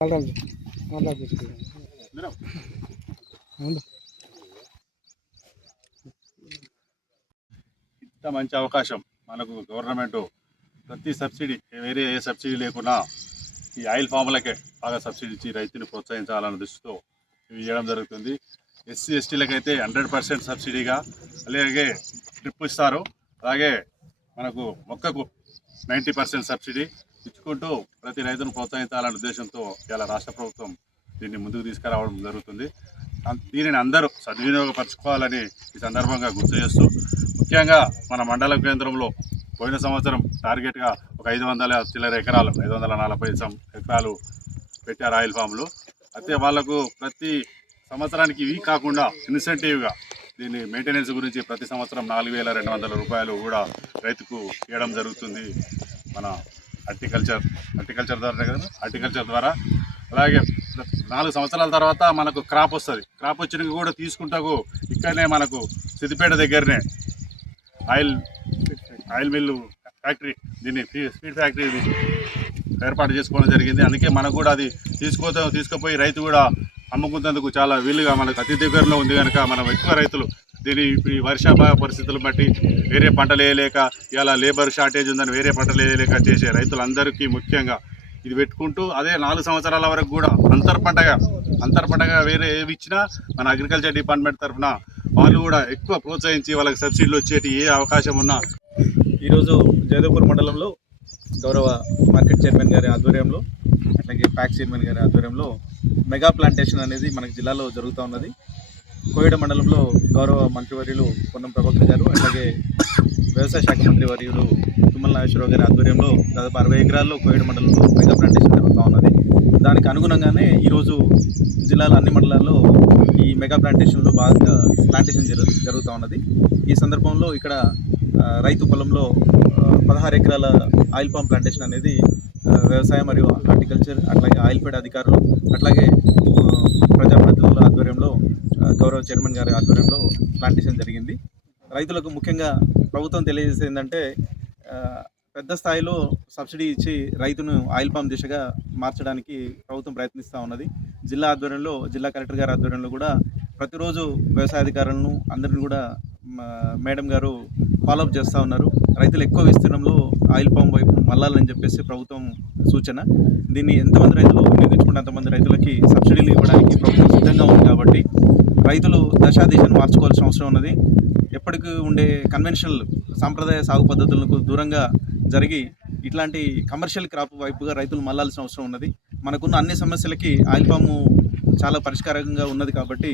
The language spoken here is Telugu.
ఇంత మంచి అవకాశం మనకు గవర్నమెంట్ ప్రతి సబ్సిడీ వేరే ఏ సబ్సిడీ లేకున్నా ఈ ఆయిల్ ఫామ్లకే బాగా సబ్సిడీ ఇచ్చి రైతుని ప్రోత్సహించాలన్న దృష్టితో ఇవి చేయడం జరుగుతుంది. ఎస్సీ ఎస్టీలకైతే హండ్రెడ్ పర్సెంట్ సబ్సిడీగా అలాగే డ్రిప్ ఇస్తారు. అలాగే మనకు మొక్కకు నైంటీ పర్సెంట్ సబ్సిడీ ఇచ్చుకుంటూ ప్రతి రైతును ప్రోత్సహించాలనే ఉద్దేశంతో ఇలా రాష్ట్ర ప్రభుత్వం దీన్ని ముందుకు తీసుకురావడం జరుగుతుంది. దీనిని అందరూ సద్వినియోగపరచుకోవాలని ఈ సందర్భంగా గుర్తు చేస్తూ ముఖ్యంగా మన మండల కేంద్రంలో పోయిన సంవత్సరం టార్గెట్గా ఒక ఐదు వందల చిల్లర ఎకరాలు ఐదు వందల నలభై ఎకరాలు పెట్టారు ఆయిల్ ఫామ్లు. అయితే వాళ్ళకు ప్రతి సంవత్సరానికి ఇవి కాకుండా ఇన్సెంటివ్గా దీని మెయింటెనెన్స్ గురించి ప్రతి సంవత్సరం నాలుగు వేల రెండు వందల రూపాయలు కూడా రైతుకు ఇవ్వడం జరుగుతుంది మన హార్టికల్చర్ హార్టికల్చర్ ద్వారా కదా హార్టికల్చర్ ద్వారా. అలాగే నాలుగు సంవత్సరాల తర్వాత మనకు క్రాప్ వస్తుంది. క్రాప్ వచ్చినాక కూడా తీసుకుంటాకు ఇక్కడనే మనకు సిద్దిపేట దగ్గరనే ఆయిల్ ఆయిల్ మిల్లు ఫ్యాక్టరీ దీన్ని స్పీడ్ ఫ్యాక్టరీ ఏర్పాటు చేసుకోవడం జరిగింది. అందుకే మనకు కూడా అది తీసుకోతే తీసుకుపోయి రైతు కూడా అమ్ముకునేందుకు చాలా వీలుగా మనకు అతి దగ్గరలో ఉంది కనుక మనం ఎక్కువ రైతులు దీని ఇప్పుడు ఈ వర్షాభావ పరిస్థితులు బట్టి వేరే పంటలు వేయలేక ఇలా లేబర్ షార్టేజ్ ఉందని వేరే పంటలు వేయలేక చేసే రైతులందరికీ ముఖ్యంగా ఇది పెట్టుకుంటూ అదే నాలుగు సంవత్సరాల వరకు కూడా అంతర్ పంటగా అంతర్ పంటగా వేరే ఏవి ఇచ్చినా మన అగ్రికల్చర్ డిపార్ట్మెంట్ తరఫున వాళ్ళు కూడా ఎక్కువ ప్రోత్సహించి వాళ్ళకి సబ్సిడీలు వచ్చేటి ఏ అవకాశం ఉన్నా. ఈరోజు జయదేవ్పూర్ మండలంలో గౌరవ మార్కెట్ చైర్మన్ గారి ఆధ్వర్యంలో అలాగే ప్యాక్ చైర్మన్ గారి ఆధ్వర్యంలో మెగా ప్లాంటేషన్ అనేది మనకి జిల్లాలో జరుగుతూ ఉన్నది. కోయిడ మండలంలో గౌరవ మంత్రివర్యులు పొన్నం ప్రభాకర్ గారు అలాగే వ్యవసాయ శాఖ మంత్రి వర్యులు తుమ్మల నాగేశ్వరరావు గారి ఆధ్వర్యంలో దాదాపు అరవై ఎకరాల్లో కోయిడ మండలంలో మెగా ప్లాంటేషన్ జరుగుతూ ఉన్నది. దానికి అనుగుణంగానే ఈరోజు జిల్లాల అన్ని మండలాల్లో ఈ మెగా ప్లాంటేషన్లో భాగంగా ప్లాంటేషన్ జరు జరుగుతూ ఉన్నది. ఈ సందర్భంలో ఇక్కడ రైతు పొలంలో పదహారు ఎకరాల ఆయిల్ పామ్ ప్లాంటేషన్ అనేది వ్యవసాయం వ్యవసాయ మరియు హార్టికల్చర్ అట్లాగే ఆయిల్ పేడ అధికారులు అట్లాగే ప్రజాప్రతినిధుల ఆధ్వర్యంలో గౌరవ చైర్మన్ గారి ఆధ్వర్యంలో ప్లాంటేషన్ జరిగింది. రైతులకు ముఖ్యంగా ప్రభుత్వం తెలియజేసేది ఏంటంటే పెద్ద స్థాయిలో సబ్సిడీ ఇచ్చి రైతును ఆయిల్ పామ్ దిశగా మార్చడానికి ప్రభుత్వం ప్రయత్నిస్తూ ఉన్నది. జిల్లా ఆధ్వర్యంలో జిల్లా కలెక్టర్ గారి ఆధ్వర్యంలో కూడా ప్రతిరోజు వ్యవసాయ అధికారులను అందరిని కూడా మేడం గారు ఫాలోఅప్ చేస్తూ ఉన్నారు. రైతులు ఎక్కువ విస్తీర్ణంలో ఆయిల్ పామ్ వైపు మళ్ళాలని చెప్పేసి ప్రభుత్వం సూచన. దీన్ని ఎంతమంది రైతులు వినియోగించుకుంటే అంతమంది రైతులకి సబ్సిడీలు ఇవ్వడానికి ప్రభుత్వం సిద్ధంగా ఉంది కాబట్టి రైతులు దశా దిశను మార్చుకోవాల్సిన అవసరం ఉన్నది. ఎప్పటికీ ఉండే కన్వెన్షనల్ సాంప్రదాయ సాగు పద్ధతులకు దూరంగా జరిగి ఇట్లాంటి కమర్షియల్ క్రాప్ వైపుగా రైతులు మళ్ళాల్సిన అవసరం ఉన్నది. మనకున్న అన్ని సమస్యలకి ఆయిల్ పాము చాలా పరిష్కారంగా ఉన్నది కాబట్టి